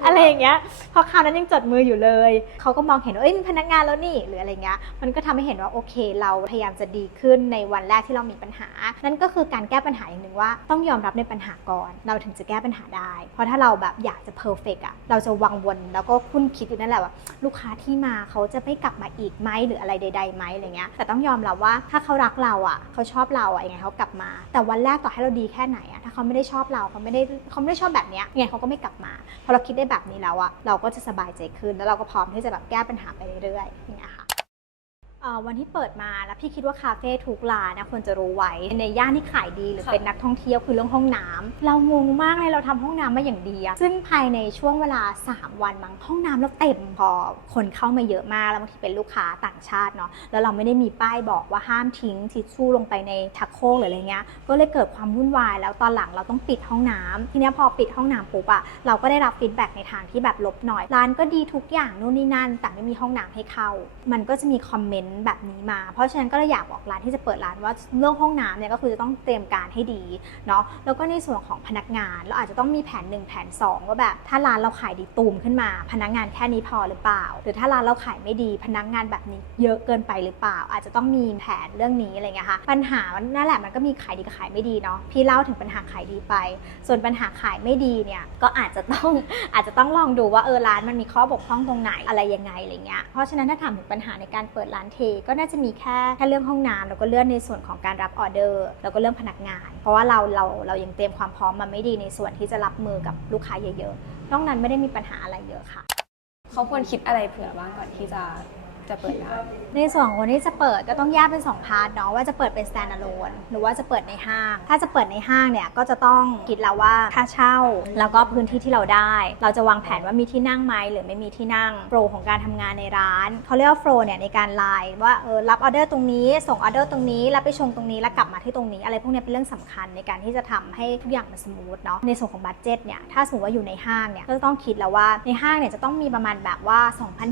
อะไรอย่างเงี้ยพอคราวนั้นยังจดมืออยู่เลยเขาก็มองเห็นว่าเอ้ยมีพนักงานแล้วนี่หรืออะไรเงี้ยมันก็ทำให้เห็นว่าโอเค เราพยายามจะดีขึ้นในวันแรกที่เรามีปัญหา นั่นก็คือการแก้ปัญหาอย่างหนึ่งว่าต้องยอมรับในปัญหาก่อน เราถึงจะแก้ปัญหาได้ เพราะถ้าเราแบบอยากจะเพอร์เฟกอะเราจะวังวนแล้วก็คุ้นคิดอยู่นั่นแหละว่าลูกค้าที่มาเขาจะไม่กลับมาอีกไหมหรืออะไรใดๆไหมอะไรเงี้ยแต่ต้องยอมรับว่าถ้าเขารักเราอะเขาชอบเราอะยังไงเขากลับมา แต่วันแรกต่อให้เราดีแค่ไหนอะถ้าเขาไม่ได้ชอบเราเขาไม่ได้เขาไม่ได้ชอบแบบเนี้ยยังไงเขาก็ไม่กลับมาพอเราคิดได้แบบนี้แล้วอะเราก็จะสบายใจขึ้นแล้วเราก็พร้อมที่จะแบบแก้ปัญหาไปเรื่อยๆอย่างเงี้ยค่ะ วันที่เปิดมาแล้วพี่คิดว่าคาเฟ่ทุกร้านนะควรจะรู้ไว้ในย่านที่ขายดีหรือค่ะเป็นนักท่องเที่ยวคือเรื่องห้องน้ำเรางงมากเลยเราทำห้องน้ำมาอย่างดีอะซึ่งภายในช่วงเวลา 3 วันมั้งห้องน้ำเราเต็มพอคนเข้ามาเยอะมากแล้วบางทีเป็นลูกค้าต่างชาติเนาะแล้วเราไม่ได้มีป้ายบอกว่าห้ามทิ้งทิชชู่ลงไปในชักโครกหรืออะไรเงี้ยก็เลยเกิดความวุ่นวาย แล้วตอนหลังเราต้องปิดห้องน้ำทีเนี้ยพอปิดห้องน้ำปุ๊บอะเราก็ได้รับฟีดแบ็กในทางที่แบบลบหน่อยร้านก็ดีทุกอย่างนู่นนี่นั่น แต่ไม่มีห้องน้ำให้เข้า มันก็จะมีคอมเมนต์แบบนี้มา เพราะฉะนั้นก็เลยอยากบอกร้านที่จะเปิดร้านว่าเรื่องห้องน้ำเนี่ยก็คือจะต้องเตรียมการให้ดีเนาะแล้วก็ในส่วนของพนักงานเราอาจจะต้องมีแผน 1 แผน 2 ว่าแบบถ้าร้านเราขายดีตูมขึ้นมา พนักงานแค่นี้พอหรือเปล่า หรือถ้าร้านเราขายไม่ดีพนักงานแบบนี้เยอะเกินไปหรือเปล่า อาจจะต้องมีแผนเรื่องนี้อะไรเงี้ยค่ะปัญหานั่นแหละมันก็มีขายดีกับขายไม่ดีเนาะพี่เล่าถึงปัญหาขายดีไป ส่วนปัญหาขายไม่ดีเนี่ยก็อาจจะต้องอาจจะต้องลองดูว่าเออร้านมันมีข้อบกพร่องตรงไหนอะไรยังไงอะไรเงี้ยเพราะฉะนั้นถ้าถามถึงปัญหาในการเปิดร้านเทก็น่าจะมีแค่แค่เรื่องห้องน้ำแล้วก็เรื่องในส่วนของการรับออเดอร์แล้วก็เรื่องพนักงาน เพราะว่าเราเราเรายังเตรียมความพร้อมมาไม่ดีในส่วนที่จะรับมือกับลูกค้าเยอะๆนอกนั้นไม่ได้มีปัญหาอะไรเยอะค่ะ เขาควรคิดอะไรเผื่อบ้างก่อนที่จะ จะเปิดร้านในส่วนของคนที่จะเปิดก็ต้องแยกเป็น 2 พาร์ทเนาะว่าจะเปิดเป็น standalone หรือว่าจะเปิดในห้าง ถ้าจะเปิดในห้างเนี่ยก็จะต้องคิดแล้วว่าค่าเช่า แล้วก็พื้นที่ที่เราได้ เราจะวางแผนว่ามีที่นั่งไหมหรือไม่มีที่นั่งโปรของการทำงานในร้านเขาเรียกว่าโฟล์เนี่ยในการไลน์ว่าเออรับออเดอร์ตรงนี้ ส่งออเดอร์ตรงนี้แล้วไปชงตรงนี้แล้วกลับมาที่ตรงนี้อะไรพวกนี้เป็นเรื่องสำคัญในการที่จะทำให้ทุกอย่างมันสมูทเนาะในส่วนของบัตเจ็ตเนี่ยถ้าสมมติว่าอยู่ในห้างเนี่ยก็จะต้องคิดแล้วว่าในห้างเนี่ยจะต้องมีประมาณแบบว่า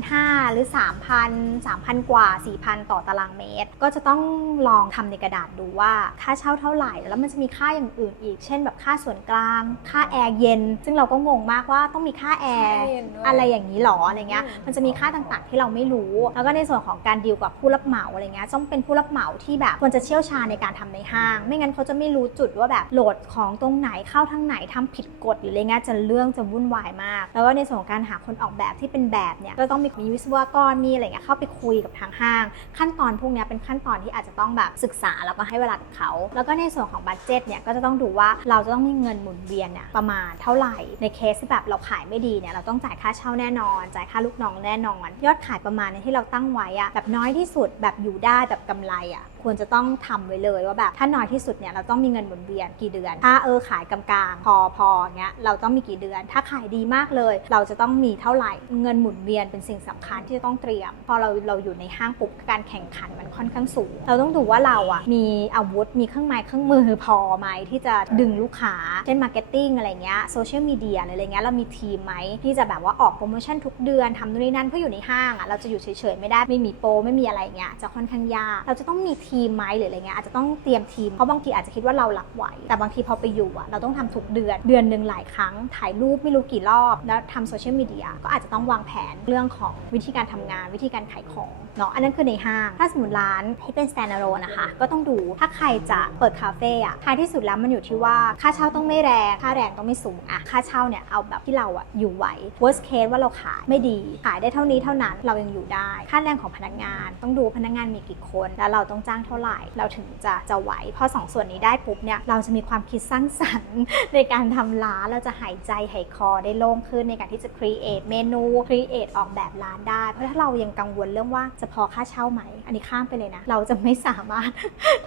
2,500หรือ3,000 3,000 กว่า 4,000 ต่อตารางเมตร ก็จะต้องลองทำในกระดาษดูว่าค่าเช่าเท่าไหร่ แล้วมันจะมีค่าอย่างอื่นอีก เช่นแบบค่าส่วนกลาง ค่าแอร์เย็น ซึ่งเราก็งงมากว่าต้องมีค่าแอร์ค่าเย็นด้วยอะไรอย่างนี้หรออะไรเงี้ยอืมมันจะมีค่าต่างๆที่เราไม่รู้ แล้วก็ในส่วนของการดีลกับผู้รับเหมาอะไรเงี้ยต้องเป็นผู้รับเหมาที่แบบควรจะเชี่ยวชาญในการทำในห้าง ไม่งั้นเขาจะไม่รู้จุดว่าแบบโหลดของตรงไหนเข้าทางไหนทำผิดกฎหรืออะไรเงี้ยจะเรื่องจะวุ่นวายมาก แล้วก็ในส่วนของการหาคนออกแบบที่เป็นแบบเนี่ยก็ต้องมีมีวิศวกรมีอะไรเงี้ยเข้าไปคุยกับทางห้าง ขั้นตอนพวกนี้เป็นขั้นตอนที่อาจจะต้องแบบศึกษาแล้วก็ให้เวลากับเขา แล้วก็ในส่วนของบัตเจ็ตเนี่ยก็จะต้องดูว่าเราจะต้องมีเงินหมุนเวียนเนี่ยประมาณเท่าไหร่ในเคสที่แบบเราขายไม่ดีเนี่ยเราต้องจ่ายค่าเช่าแน่นอน จ่ายค่าลูกน้องแน่นอน ยอดขายประมาณในที่เราตั้งไว้อะแบบน้อยที่สุดแบบอยู่ได้แบบกำไรอะ ควรจะต้องทำไว้เลยว่าแบบถ้าน้อยที่สุดเนี่ยเราต้องมีเงินหมุนเวียนกี่เดือน ถ้าเออขายกำกลางพอพอเงี้ยเราต้องมีกี่เดือน ถ้าขายดีมากเลย เราจะต้องมีเท่าไหร่เงินหมุนเวียนเป็นสิ่งสำคัญที่จะต้องเตรียม พอเราเราอยู่ในห้างปุ๊บการแข่งขันมันค่อนข้างสูง เราต้องดูว่าเราอะมีอาวุธมีเครื่องไม้เครื่องมือพอไหมที่จะดึงลูกค้าเช่นมาร์เก็ตติ้งอะไรเงี้ยโซเชียลมีเดียอะไรเงี้ยเรามีทีมไหมที่จะแบบว่าออกโปรโมชั่นทุกเดือนทำนู่นนี่นั่นเพราะอยู่ในห้างอะเราจะอยู่เฉยๆไม่ได้ไม่มีโปรไม่มีอะไรเงี้ยจะค่อนข้างยากเราจะต้องมีทีมไหมหรืออะไรเงี้ยอาจจะต้องเตรียมทีมเพราะบางทีอาจจะคิดว่าเราหลับไหว แต่บางทีพอไปอยู่อะเราต้องทำทุกเดือนเดือนหนึ่งหลายครั้ง ถ่ายรูปไม่รู้กี่รอบ แล้วทำโซเชียลมีเดียก็อาจจะต้องวางแผนเรื่องของวิธีการทำงาน วิธีการขายของเนาะอันนั้นคือในห้าง ถ้าสมมติร้านที่เป็น standalone นะคะ ก็ต้องดูถ้าใครจะเปิดคาเฟ่อะท้ายที่สุดแล้วมันอยู่ที่ว่าค่าเช่าต้องไม่แรงค่าแรงต้องไม่สูงอะค่าเช่าเนี่ยเอาแบบที่เราอะอยู่ไหว worst case ว่าเราขายไม่ดี ขายได้เท่านี้เท่านั้นเรายังอยู่ได้ ค่าแรงของพนักงาน ต้องดูพนักงานมีกี่คน แล้วเราต้องจ้างเท่าไหร่ เราถึงจะจะไหวพอสองส่วนนี้ได้ปุ๊บเนี่ยเราจะมีความคิดสร้างสรรค์ ในการทำร้านเราจะหายใจหายคอได้โล่งขึ้นในการที่จะ create เมนู create ออกแบบร้านได้ เพราะถ้าเรายังกังวลเรื่องว่าจะพอค่าเช่าไหม อันนี้ข้ามไปเลยนะ เราจะไม่สามารถ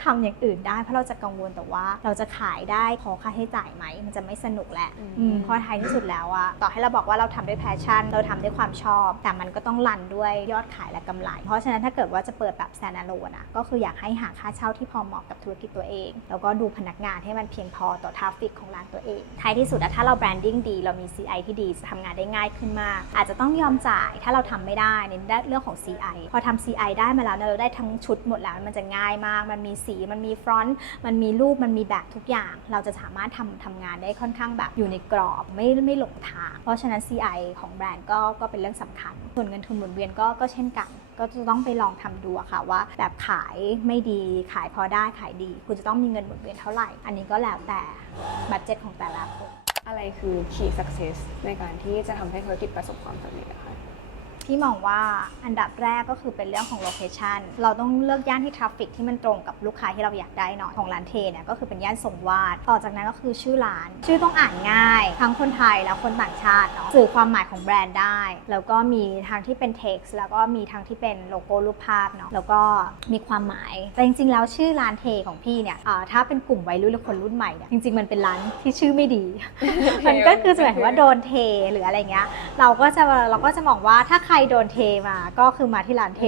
ทำอย่างอื่นได้ เพราะเราจะกังวลแต่ว่าเราจะขายได้พอค่าใช้จ่ายไหม มันจะไม่สนุกแหละอืมอืมเพราะท้ายที่สุดแล้วอะต่อให้เราบอกว่าเราทำด้วยแพชชั่น เราทำด้วยความชอบ แต่มันก็ต้องรันด้วยยอดขายและกำไร เพราะฉะนั้นถ้าเกิดว่าจะเปิดแบบ standalone อะก็คืออยากให้หาค่าเช่าที่พอเหมาะกับธุรกิจตัวเอง แล้วก็ดูพนักงานให้มันเพียงพอต่อทราฟฟิกของร้านตัวเอง ท้ายที่สุดถ้าเราแบรนดิ้งดี เรามี CI ที่ดีจะทำงานได้ง่ายขึ้นมาก อาจจะต้องยอมจ่ายถ้าเราทำไม่ได้ในเรื่องของ CI พอทำ CI ได้มาแล้วเราได้ทั้งชุดหมดแล้วมันจะง่ายมาก มันมีสีมันมีฟรอนต์มันมีรูปมันมีแบบทุกอย่าง เราจะสามารถทำทำงานได้ค่อนข้างแบบอยู่ในกรอบไม่ไม่หลงทาง เพราะฉะนั้น CI ของแบรนด์ก็ก็เป็นเรื่องสำคัญ ส่วนเงินทุนหมุนเวียนก็ก็เช่นกัน ก็จะต้องไปลองทำดูอะค่ะว่า แบบขายไม่ดีขายพอได้ขายดี คุณจะต้องมีเงินหมุนเวียนเท่าไหร่ อันนี้ก็แล้วแต่บัตเจ็ตของแต่ละคนอะไรคือ key success ในการที่จะทำให้ธุรกิจประสบความสำเร็จอะคะ พี่มองว่าอันดับแรกก็คือเป็นเรื่องของโลเคชันเราต้องเลือกย่านที่ทราฟฟิกที่มันตรงกับลูกค้าที่เราอยากได้หน่อยของร้านเทเนี่ยก็คือเป็นย่านสงวาด ต่อจากนั้นก็คือชื่อร้าน ชื่อต้องอ่านง่าย ทั้งคนไทยและคนต่างชาติเนาะสื่อความหมายของแบรนด์ได้ แล้วก็มีทางที่เป็น text แล้วก็มีทางที่เป็นโลโก้รูปภาพเนาะแล้วก็มีความหมาย แต่จริง ๆ แล้วชื่อร้านเทของพี่เนี่ยอ่าถ้าเป็นกลุ่มวัยรุ่นหรือคนรุ่นใหม่เนี่ยจริง ๆ มันเป็นร้านที่ชื่อไม่ดี มันก็คือจะหมายถึงว่าโดนเทหรืออะไรเงี้ยเราก็จะเราก็จะมองว่าถ้าใครโดนเทมาก็คือมาที่ร้านเท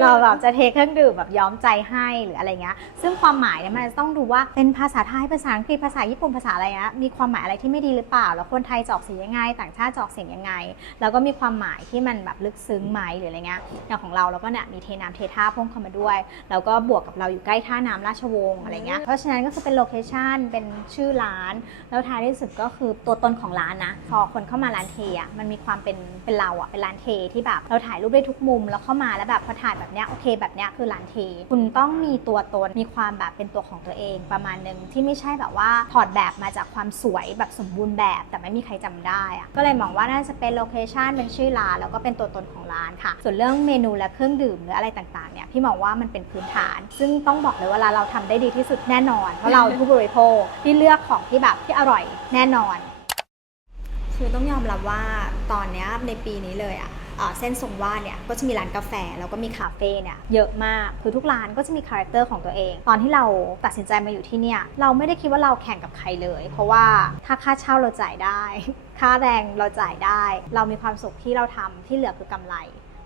เราแบบจะเทเครื่องดื่มแบบย้อมใจให้หรืออะไรเงี้ย ซึ่งความหมายเนี่ยมันจะต้องดูว่าเป็นภาษาไทยภาษาอังกฤษภาษาญี่ปุ่นภาษาอะไรเงี้ยมีความหมายอะไรที่ไม่ดีหรือเปล่า แล้วคนไทยจะออกเสียงยังไง ต่างชาติจะออกเสียงยังไง แล้วก็มีความหมายที่มันแบบลึกซึ้งไหมหรืออะไรเงี้ยอย่างของเราเราก็เนี่ยมีเทน้ำเทท่าพ่วงเข้ามาด้วยแล้วก็บวกกับเราอยู่ใกล้ท่าน้ำราชวงศ์อะไรเงี้ยเพราะฉะนั้นก็คือเป็นโลเคชันเป็นชื่อร้าน แล้วท้ายที่สุดก็คือตัวตนของร้านนะพอคนเข้ามาร้านเทอะมันมีความเป็นเป็นเราอะเป็นร้านเทที่แบบเราถ่ายรูปได้ทุกมุมแล้วเข้ามาแล้วแบบพอถ่ายแบบเนี้ยโอเคแบบเนี้ยคือร้านเท คุณต้องมีตัวตนมีความแบบเป็นตัวของตัวเองประมาณหนึ่งที่ไม่ใช่แบบว่าถอดแบบมาจากความสวยแบบสมบูรณ์แบบ แต่ไม่มีใครจำได้อะก็เลยมองว่าน่าจะเป็นโลเคชันเป็นชื่อร้านแล้วก็เป็นตัวตนของร้านค่ะ ส่วนเรื่องเมนูและเครื่องดื่มหรืออะไรต่างๆเนี่ยพี่มองว่ามันเป็นพื้นฐาน ซึ่งต้องบอกเลยว่าเราทำได้ดีที่สุดแน่นอน เพราะเราผู้บริโภคที่เลือกของที่แบบที่อร่อยแน่นอน คือต้องยอมรับว่าตอนเนี้ยในปีนี้เลยอะอะ เส้นทรงวาดเนี่ยก็จะมีร้านกาแฟแล้วก็มีคาเฟ่เนี่ยเยอะมากคือทุกร้านก็จะมีคาแรคเตอร์ของตัวเอง ตอนที่เราตัดสินใจมาอยู่ที่เนี่ยเราไม่ได้คิดว่าเราแข่งกับใครเลย เพราะว่าถ้าค่าเช่าเราจ่ายได้ ค่าแรงเราจ่ายได้ เรามีความสุขที่เราทำที่เหลือคือกำไร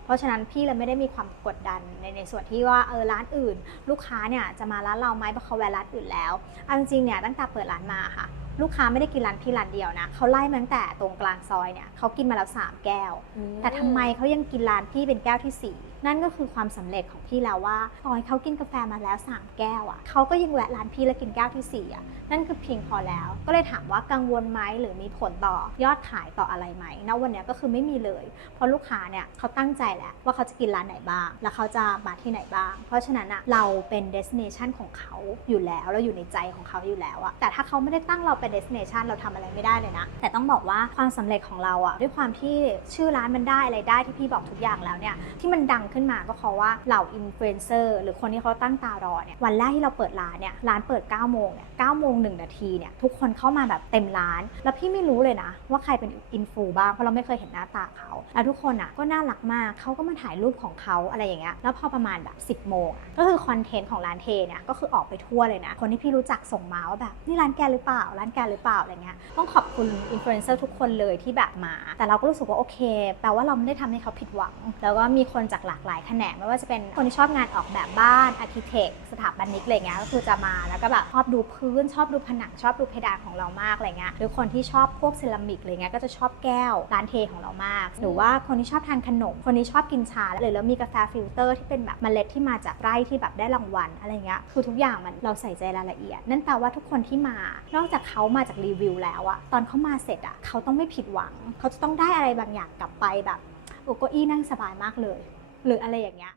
เพราะฉะนั้นพี่เลยไม่ได้มีความกดดันในในส่วนที่ว่าเออร้านอื่น ลูกค้าเนี่ยจะมาร้านเราไหมเพราะเขาแวะร้านอื่นแล้วเอาจริงๆเนี่ยตั้งแต่เปิดร้านมาค่ะ ลูกค้าไม่ได้กินร้านพี่ร้านเดียวนะเขาไล่มาตั้งแต่ตรงกลางซอยเนี่ยเขากินมาแล้วสามแก้ว แต่ทำไมเขายังกินร้านพี่เป็นแก้วที่4นั่นก็คือความสำเร็จของพี่แล้วว่าตอนเขากินกาแฟมาแล้ว3แก้วอะ่ะเขาก็ยังแวะร้านพี่แล้วกินแก้วที่4อะนั่นคือเพียงพอแล้ว ก็เลยถามว่ากังวลไหมหรือมีผลต่อยอดขายต่ออะไรไหมณวันเนี้ยก็คือไม่มีเลย เพราะลูกค้าเนี่ยเขาตั้งใจแล้วว่าเขาจะกินร้านไหนบ้าง แล้วเขาจะมาที่ไหนบ้าง เพราะฉะนั้นอะเราเป็น destination ของเขาอยู่แล้วเราอยู่ในใจของเขาอยู่แล้วอะแต่ถ้าเขาไม่ได้ตั้งเราเป็น destination เราทำอะไรไม่ได้เลยนะ แต่ต้องบอกว่าความสำเร็จของเราอะด้วยความที่ชื่อร้านมันได้อะไรได้ที่พี่บอกทุกอย่างแล้วเนี่ยที่มันดังขึ้นมาก็เพราะว่าเหล่าอินฟลูเอนเซอร์หรือคนที่เขาตั้งตารอเนี่ยวันแรกที่เราเปิดร้านเนี่ยร้านเปิด9โมงเนี่ย9โมง1นาทีเนี่ยทุกคนเข้ามาแบบเต็มร้าน แล้วพี่ไม่รู้เลยนะ ว่าใครเป็นอินฟูบ้างเพราะเราไม่เคยเห็นหน้าตาเขาแล้วทุกคนอะก็น่ารักมากเขาก็มาถ่ายรูปของเขาอะไรอย่างเงี้ยแล้วพอประมาณแบบ 10โมงก็คือคอนเทนต์ของร้านเทเนี่ยก็คือออกไปทั่วเลยนะคนที่พี่รู้จักส่งมาว่าแบบนี่ร้านแกหรือเปล่าร้านแกหรือเปล่าอะไรเงี้ยต้องขอบคุณอินฟลูเอนเซอร์ทุกคนเลยที่แบบมา แต่เราก็รู้สึกว่าโอเค แปลว่าเราไม่ได้ทำให้เขาผิดหวัง แล้วก็มีคนจากหลากหลายแขนงไม่ว่าจะเป็นคนที่ชอบงานออกแบบบ้านอาร์เคเต็กสถาปนิกอะไรเงี้ยก็คือจะมาแล้วก็แบบชอบดูพื้นชอบดูผนังชอบดูเพดานของเรามากอะไรเงี้ยหรือคนที่ชอบพวกเซรามิกอะไรเงี้ยก็จะชอบแก้วร้านเทของเรามาก หรือว่าคนที่ชอบทานขนม คนที่ชอบกินชาหรือแล้วมีกาแฟฟิลเตอร์ที่เป็นแบบเมล็ดที่มาจากไร่ที่แบบได้รางวัลอะไรเงี้ยคือทุกอย่างมันเราใส่ใจรายละเอียด นั่นแปลว่าทุกคนที่มานอกจากเขามาจากรีวิวแล้วอะตอนเขามาเสร็จอะเขาต้องไม่ผิดหวัง เขาจะต้องได้อะไรบางอย่างกลับไปแบบโอ้ก็อี้นั่งสบายมากเลย หรืออะไรอย่างเงี้ย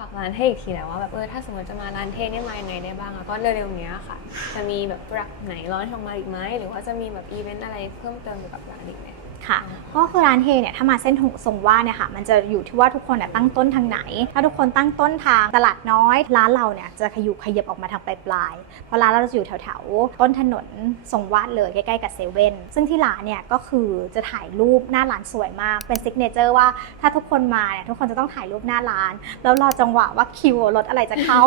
ฝากร้านให้อีกทีแล้วว่าแบบเออถ้าสมมติจะมาร้านเทเนี่ยมายังไงได้บ้างแล้วก็เร็วๆเนี้ยค่ะ จะมีแบบรักไหนร้อนชองมาอีกไหมหรือว่าจะมีแบบอีเวนต์อะไรเพิ่มเติมเกี่ยวกับร้านอีกไหม ค่ะ ก็คือร้านเฮเนี่ยถ้ามาเส้นทรงว่าเนี่ยค่ะมันจะอยู่ที่ว่าทุกคนน่ะตั้งต้นทางไหน ถ้าทุกคนตั้งต้นทางตลาดน้อย ร้านเราเนี่ยจะขยุขยับออกมาทางปลายๆเพราะร้านเราจะอยู่แถวๆต้นถนนทรงวาดเลยใกล้ๆกับเซเว่นซึ่งที่ร้านเนี่ยก็คือจะถ่ายรูปหน้าร้านสวยมากเป็นซิกเนเจอร์ว่าถ้าทุกคนมาเนี่ยทุกคนจะต้องถ่ายรูปหน้าร้าน แล้วรอจังหวะว่าคิวรถอะไรจะเข้า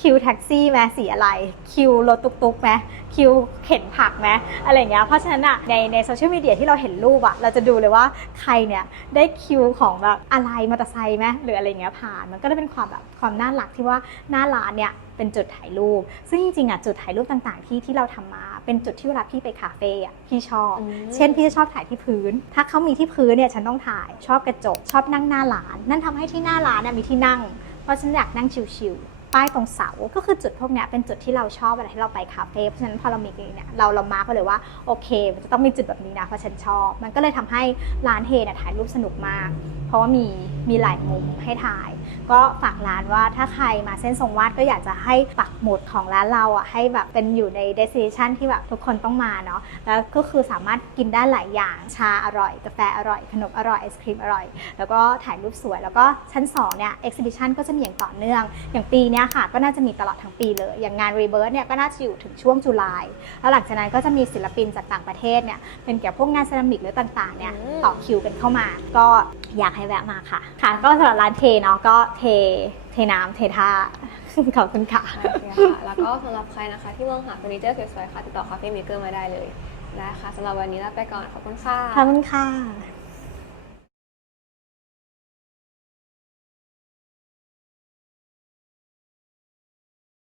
คิวแท็กซี่ไหมสีอะไร คิวรถตุกๆไหม คิวเข็นผักไหมอะไรอย่างเงี้ยเพราะฉะนั้นอะในในโซเชียลมีเดียที่เราเห็นรูปอะเราจะดูเลยว่าใครเนี่ยได้คิวของแบบอะไรมอเตอร์ไซค์ไหมหรืออะไรเงี้ยผ่านมันก็ได้เป็นความแบบความน่ารักที่ว่าหน้าร้านเนี่ยเป็นจุดถ่ายรูป ซึ่งจริงๆอะจุดถ่ายรูปต่างๆที่ที่เราทำมา เป็นจุดที่เวลาพี่ไปคาเฟ่อะพี่ชอบอืมเช่นพี่จะชอบถ่ายที่พื้น ถ้าเขามีที่พื้นเนี่ยฉันต้องถ่าย ชอบกระจก ชอบนั่งหน้าร้าน นั่นทำให้ที่หน้าร้านน่ะมีที่นั่ง เพราะฉันอยากนั่งชิลๆ ป้ายตรงเสา ก็คือจุดพวกนี้เป็นจุดที่เราชอบเวลาที่เราไปคาเฟ่ เพราะฉะนั้นพอเรามีเนี่ยเราเรามาร์กไว้เลยว่าโอเค มันจะต้องมีจุดแบบนี้นะเพราะฉันชอบ มันก็เลยทำให้ร้านเฮเนี่ยถ่ายรูปสนุกมาก เพราะว่ามีมีหลายมุมให้ถ่าย ก็ฝากร้านว่าถ้าใครมาเส้นทรงวาดก็อยากจะให้ปักหมุดของร้านเราอะให้แบบเป็นอยู่ใน destination ที่แบบทุกคนต้องมาเนาะ แล้วก็คือสามารถกินได้หลายอย่าง ชาอร่อย กาแฟอร่อย ขนมอร่อย ไอศครีมอร่อย แล้วก็ถ่ายรูปสวย แล้วก็ชั้น2เนี่ย exhibition ก็จะมีอย่างต่อเนื่อง อย่างปีเนี้ยค่ะก็น่าจะมีตลอดทั้งปีเลย อย่างงาน Rebirth เนี่ยก็น่าจะอยู่ถึงช่วงจุลายแล้วหลังจากนั้นก็จะมีศิลปินจากต่างประเทศเนี่ยเป็นเกี่ยวกับพวกงานเซรามิกหรือต่างๆเนี่ยอืมต่อคิวกันเข้ามา ก็อยากให้แวะมาค่ะ ค่ะ ก็สำหรับร้านเทเนาะก็เทเทน้ำเทท่าขอบคุณค่ะโอเคค่ะแล้วก็สำหรับใครนะคะที่มองหาเฟอร์นิเจอร์สวยๆค่ะติดต่อคาเฟ่เมเกอร์มาได้เลยได้ค่ะสำหรับวันนี้ลาไปก่อนขอบคุณค่ะขอบคุณค่ะ